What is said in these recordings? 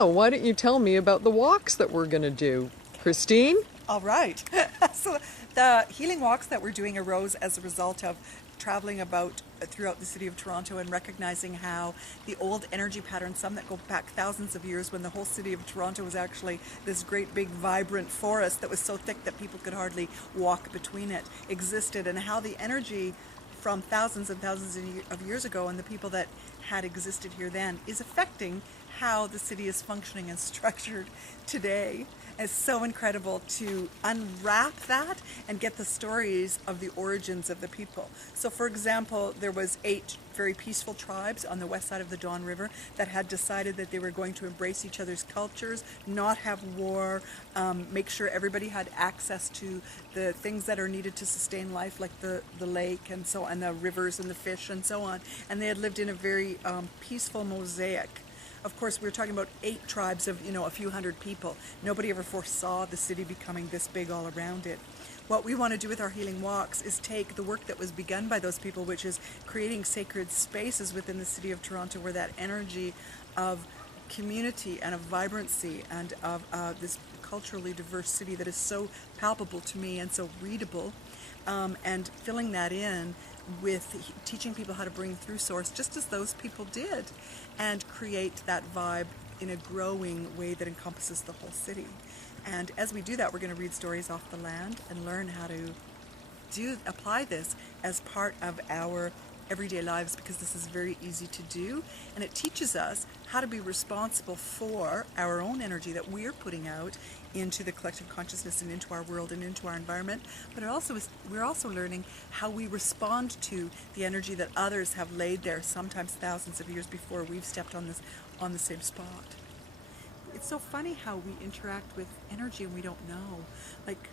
Oh, why don't you tell me about the walks that we're going to do? Christine? All right. So the healing walks that we're doing arose as a result of traveling about throughout the city of Toronto and recognizing how the old energy patterns, some that go back thousands of years when the whole city of Toronto was actually this great big vibrant forest that was so thick that people could hardly walk between it, existed, and how the energy from thousands and thousands of years ago and the people that had existed here then is affecting how the city is functioning and structured today. It's so incredible to unwrap that and get the stories of the origins of the people. So for example, there was 8 very peaceful tribes on the west side of the Don River that had decided that they were going to embrace each other's cultures, not have war, make sure everybody had access to the things that are needed to sustain life, like the lake and so on, the rivers and the fish and so on. And they had lived in a very peaceful mosaic. Of course, we're talking about 8 tribes of, a few hundred people. Nobody ever foresaw the city becoming this big all around it. What we want to do with our healing walks is take the work that was begun by those people, which is creating sacred spaces within the city of Toronto where that energy of community and of vibrancy and of this culturally diverse city that is so palpable to me and so readable, and filling that in with teaching people how to bring through source just as those people did and create that vibe in a growing way that encompasses the whole city. And as we do that, we're going to read stories off the land and learn how to apply this as part of our everyday lives, because this is very easy to do, and it teaches us how to be responsible for our own energy that we're putting out into the collective consciousness and into our world and into our environment. But we're also learning how we respond to the energy that others have laid there, sometimes thousands of years before we've stepped on the same spot. It's so funny how we interact with energy and we don't know. Like,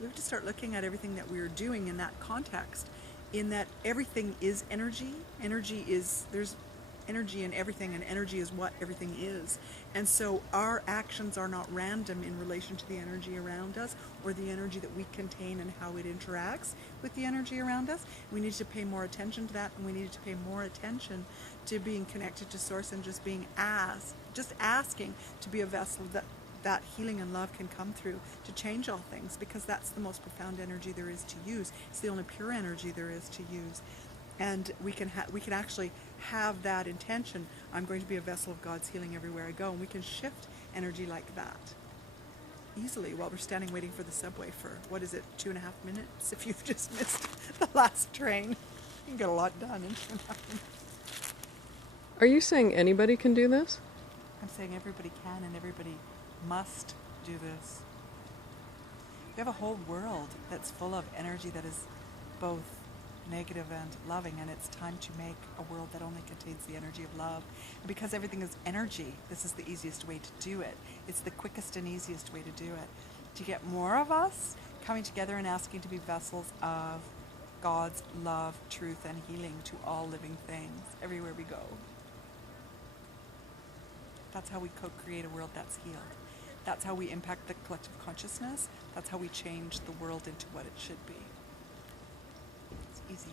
we have to start looking at everything that we're doing in that context, in that everything is energy. There's energy in everything, and energy is what everything is. And so our actions are not random in relation to the energy around us or the energy that we contain and how it interacts with the energy around us. We need to pay more attention to that, and we need to pay more attention to being connected to source and just asking to be a vessel that healing and love can come through to change all things, because that's the most profound energy there is to use. It's the only pure energy there is to use. And we can actually have that intention. I'm going to be a vessel of God's healing everywhere I go, and we can shift energy like that easily while we're standing waiting for the subway for, 2.5 minutes if you've just missed the last train. You can get a lot done in 2.5 minutes. Are you saying anybody can do this? I'm saying everybody can and everybody must do this. We have a whole world that's full of energy that is both negative and loving, and it's time to make a world that only contains the energy of love. And because everything is energy, this is the easiest way to do it. It's the quickest and easiest way to do it. To get more of us coming together and asking to be vessels of God's love, truth, and healing to all living things everywhere we go. That's how we co-create a world that's healed. That's how we impact the collective consciousness. That's how we change the world into what it should be. It's easy.